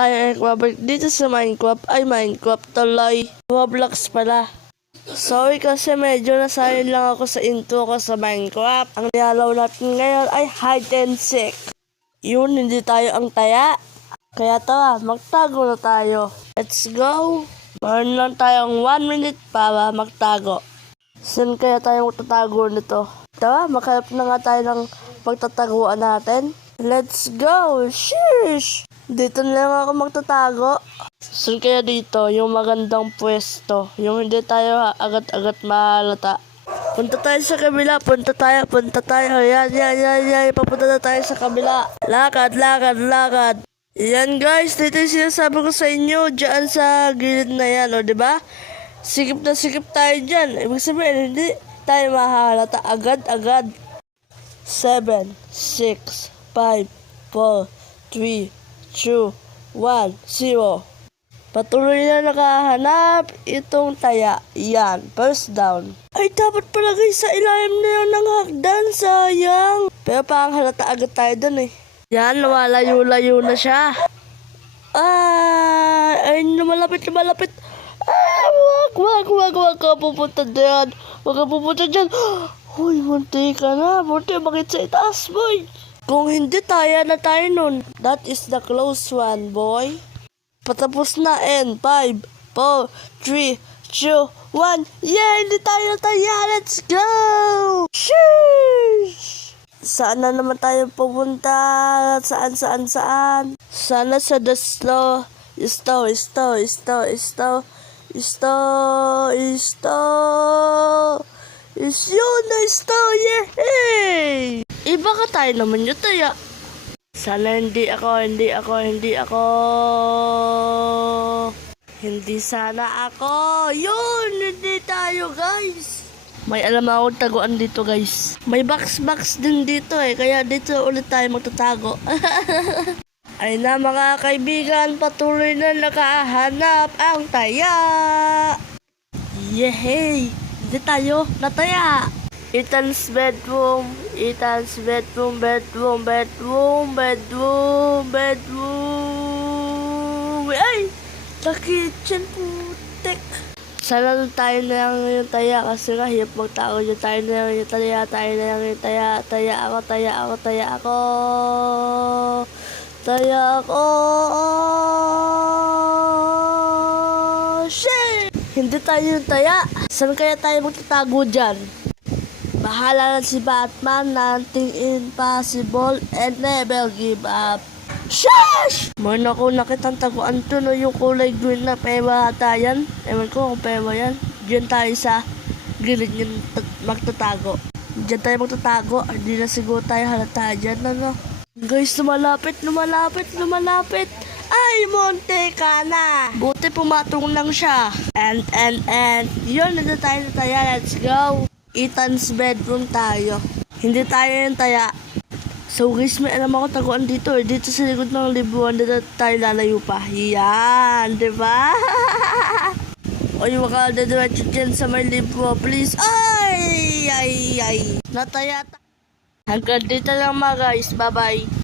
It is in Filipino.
tayo ay babalik dito sa Minecraft. Ay, Minecraft tuloy. Roblox pala. Sorry kasi medyo nasayang lang ako sa intro ko sa Minecraft. Ang nilalaw natin ngayon ay hide and seek. Yun, hindi tayo ang taya. Kaya tara, magtago na tayo. Let's go! Meron lang tayong 1 minute para magtago. Saan kaya tayo magtatago nito? Tara, maghanap na nga tayo ng pagtataguan natin. Let's go! Sheesh! Dito na lang ako magtatago. Saan kaya dito? Yung magandang pwesto. Yung hindi tayo agad-agad mahalata. Punta tayo sa kabila. Punta tayo. Yan. Papunta na tayo sa kabila. Lakad. Yan guys, dito yung sinasabi ko sa inyo. Diyan sa gilid na yan, o diba? Sikip na sikip tayo dyan. Ibig sabihin, hindi tayo mahalata agad-agad. 7, 6, 5, 4, 3, 2, 1, 0. Patuloy na nakahanap itong taya. Yan, first down. Ay, dapat pala guys sa ilalim na yan ng hagdan. Sayang. Pero parang halata agad tayo dun eh. Yan, lumalayo-layo na siya. Ay, lumalapit. Wag ka pupunta dyan. Uy, munti ka na. Bakit sa itaas, boy? Kung hindi, taya na tayo nun. That is the close one, boy. Patapos na, and 5, 4, 3, 2, 1. Yeah, hindi tayo taya. Let's go! Sheesh! Saan na naman tayo pupunta? Saan? Sana sa the slow. Isto. Is yun na isto. Yay! Iba ka tayo naman yung taya. Sana hindi ako. Hindi sana ako. Yun, hindi tayo guys. May alam akong taguan dito guys. May box din dito eh. Kaya dito ulit tayo magtatago. Ay na mga kaibigan, patuloy na nakahanap ang taya. Yehey! Hindi tayo nataya. Ethan's bedroom. Ay! The kitchen putek. Sana tayo na lang yung taya kasi nga hirap magtao dyan. Tayo na lang yung taya. Taya ako. Shit! Hindi tayo yung taya. Saan kaya tayo magtatago dyan? Bahala na si Batman. Nothing impossible and never give up. Shush! Mayroon ako nakitang taguan to, no? Yung kulay green na peba ata yan. Ewan ko kung peba yan. Diyan tayo sa gilid yung magtatago. Diyan tayo magtatago. Hindi na siguro tayo halata dyan, ano? Guys, lumalapit. Ay, monte ka na. Buti pumatong lang siya. And. Yun, nandito tayo na taya. Let's go. Ethan's bedroom tayo. Hindi tayo yung taya. So guys, may alam ako taguan dito eh. Dito sa likod ng libuan, dito tayo lalayo pa. Yan, diba? Oy, waka dadiretso dyan sa may libo. Please. Ay. Nataya. Hanggang dito lang mga guys. Bye-bye.